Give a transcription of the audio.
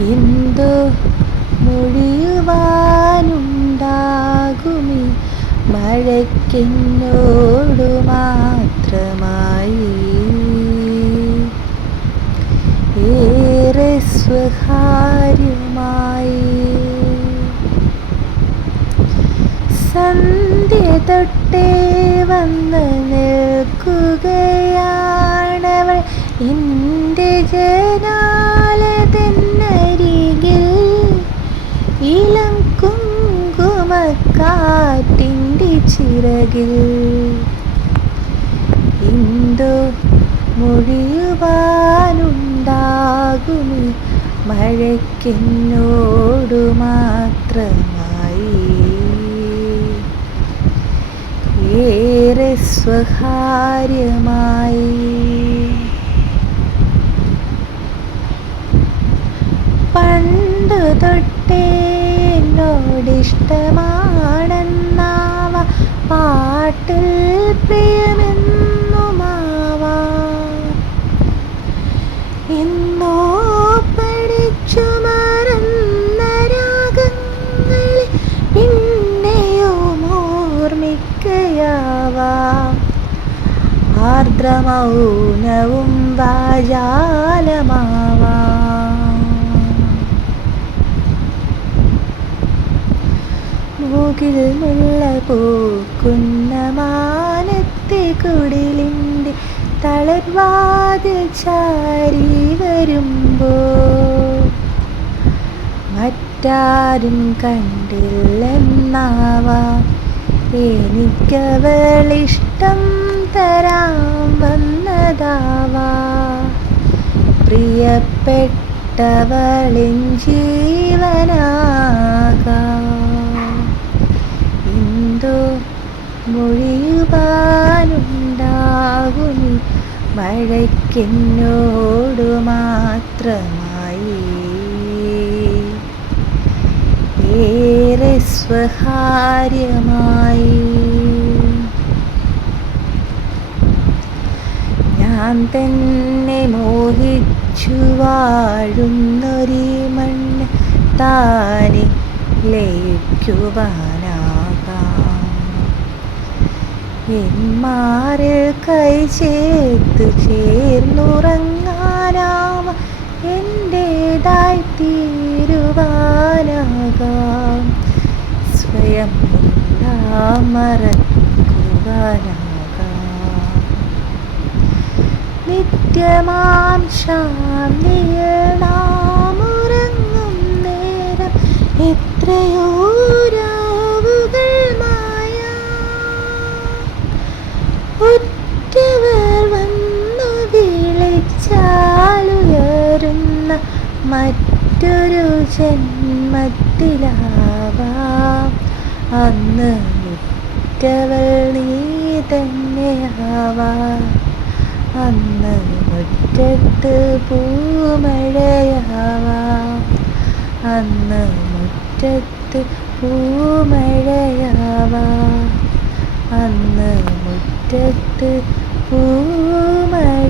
എന്തോ മൊഴിയുവാനുണ്ടാകുമി? മഴയ്ക്കെന്നോടു മാത്രമായി. ഏറെ സ്വകാര്യമായി. സന്ധ്യ തൊട്ടേ വന്ന് നിൽക്കുകയാണവൾ. എന്റെ ജനാലതെന്നരികിൽ കുങ്കുമക്കാറ്റിന്റെ ചിറകിൽ എന്തോ മൊഴിയുവാനുണ്ടാകുമി. മഴയ്ക്കെന്നോടു മാത്രമായി ഏറെ സ്വകാര്യമായി. പണ്ടു തൊട്ടേ എന്നോടിഷ്ടമാണെന്നാവ പാട്ടിൽ പ്രിയമെന്നുമാവാം. എന്നോ പഠിച്ചു മറന്ന രാഗങ്ങളെ പിന്നെയും ഓർമ്മിക്കയാവാം ആർദ്രമൗനവും വാചാലമാവാം. മൂകിൽ മുല്ല പൂക്കുന്ന മാനത്തെ കുടിലിന്റെ തളർവാതിൽ ചാരി വരുമ്പോ മറ്റാരും കണ്ടില്ലെന്നാവാ. എനിക്കവളിഷ്ടം തരാൻ വന്നതാവാ. പ്രിയപ്പെട്ടവളിൻ ജീവനാകാം. മൊഴിയുവാനുണ്ടാകുമി മഴയ്ക്കെന്നോടു മാത്രമായി. ഏറെ സ്വഹാര്യമായി ഞാൻ തന്നെ മോഹിച്ചു വാഴുന്നൊരീ മണ്ണ് താനെ ലയിക്കുവാനാകാം എന്മാരിൽ കൈ ചേർത്ത് ചേർന്നുറങ്ങാനാവ. എന്റേതായി തീരുവാനാകാം. സ്വയം എല്ലാം മറക്കുവാനാകാം. നിത്യമാം ശാന്തിയിൽ മറ്റൊരു ജന്മത്തിലാവാം. അന്ന് മുറ്റവൾ നീ തന്നെയാവാം അന്ന് മുറ്റത്ത് പൂമഴയാവാം. അന്ന് മുറ്റത്ത് പൂമഴയാവാം. അന്ന് മുറ്റത്ത് പൂമഴയാവാം